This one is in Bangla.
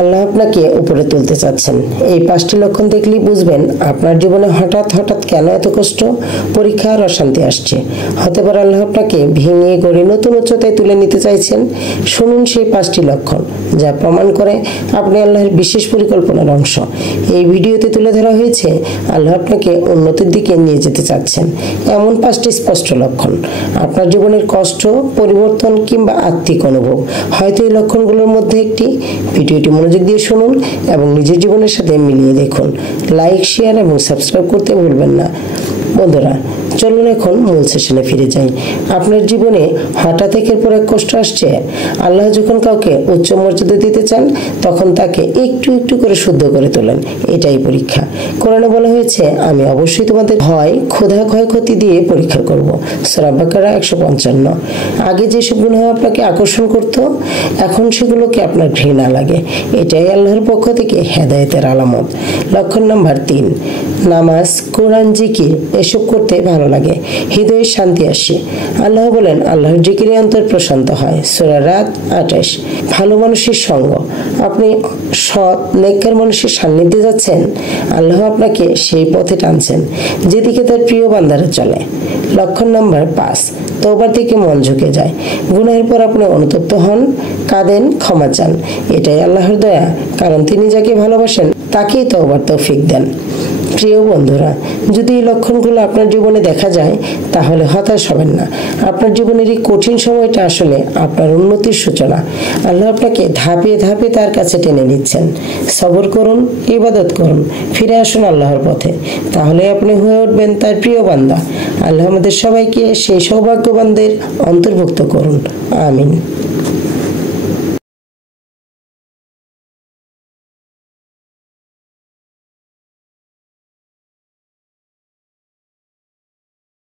আল্লাহ আপনাকে উপরে তুলতে চাচ্ছেন। এই 5টি লক্ষণ দেখলেই বুঝবেন আপনার জীবনে হঠাৎ হঠাৎ কেন এত কষ্ট, পরীক্ষা আর অশান্তি আসছে। হতে পারে আল্লাহ আপনাকে ভেঙে গড়ে নতুন উচ্চতায় তুলে নিতে চাইছেন। শুনুন সেই 5টি লক্ষণ যা প্রমাণ করে আপনি আল্লাহর বিশেষ পরিকল্পনার অংশ। এই ভিডিওতে তুলে ধরা হয়েছে আল্লাহ আপনাকে উন্নতির দিকে নিয়ে যেতে চাচ্ছেন এমন 5টি স্পষ্ট লক্ষণ। আপনার জীবনের কষ্ট, পরিবর্তন কিংবা আত্মিক অনুভব হয়তো এই লক্ষণগুলোর মধ্যে একটি। ভিডিওটি মনোযোগ দিয়ে শুনুন এবং নিজের জীবনের সাথে মিলিয়ে দেখুন। লাইক, শেয়ার এবং সাবস্ক্রাইব করতে ভুলবেন না। বন্ধুরা, চলুন এখন মূল সেশনে ফিরে যাই। আপনার জীবনে হঠাৎ একের পর এক কষ্ট আসছে। আল্লাহ যখন কাউকে উচ্চ মর্যাদা দিতে চান তখন তাকে একটু একটু করে শুদ্ধ করে তোলেন। এটাই পরীক্ষা। কোরআনে বলা হয়েছে, আমি অবশ্যই তোমাদের ভয়, ক্ষুধা, ক্ষয়ক্ষতি দিয়ে পরীক্ষা করব। সূরা বাকারা 155। আগে যেসব গুনাহ আপনাকে আকর্ষণ করত, এখন সেগুলোকে আপনার ঘৃণা লাগে। এটাই আল্লাহর পক্ষ থেকে হেদায়েতের আলামত। লক্ষণ নাম্বার 3, নামাজ, কোরআন, জিকির এসব করতে ভালো লাগে, হৃদয়ে শান্তি আসে। আল্লাহ বলেন, আল্লাহর জিকিরে অন্তর প্রশান্ত হয়। সূরা রাত 28। ভালো মানুষের সঙ্গ, আপনি সৎ নেককার মানুষের সান্নিধ্যে যাচ্ছেন, আল্লাহ আপনাকে সেই পথে টানছেন যেদিকে তার প্রিয় বান্দারা চলে। লক্ষণ নাম্বার 5, তওবার থেকে মন ঝুঁকে যায়। গুনাহের পর আপনি অনুতপ্ত হন, কাঁদেন, ক্ষমা চান। এটাই আল্লাহর দয়া, কারণ তিনি যাকে ভালোবাসেন তাকেই তওবার তৌফিক দেন। প্রিয় বন্ধুরা, যদি এই লক্ষণগুলো আপনার জীবনে দেখা যায় তাহলে হতাশ হবেন না। আপনার জীবনের এই কঠিন সময়টা আসলে আপনার উন্নতির সূচনা। আল্লাহ আপনাকে ধাপে ধাপে তার কাছে টেনে নিচ্ছেন। সবর করুন, ইবাদত করুন, ফিরে আসুন আল্লাহর পথে। তাহলে আপনি হয়ে উঠবেন তার প্রিয় বান্দা। আল্লাহ আমাদের সবাইকে সেই সৌভাগ্যবানদের অন্তর্ভুক্ত করুন। আমিন।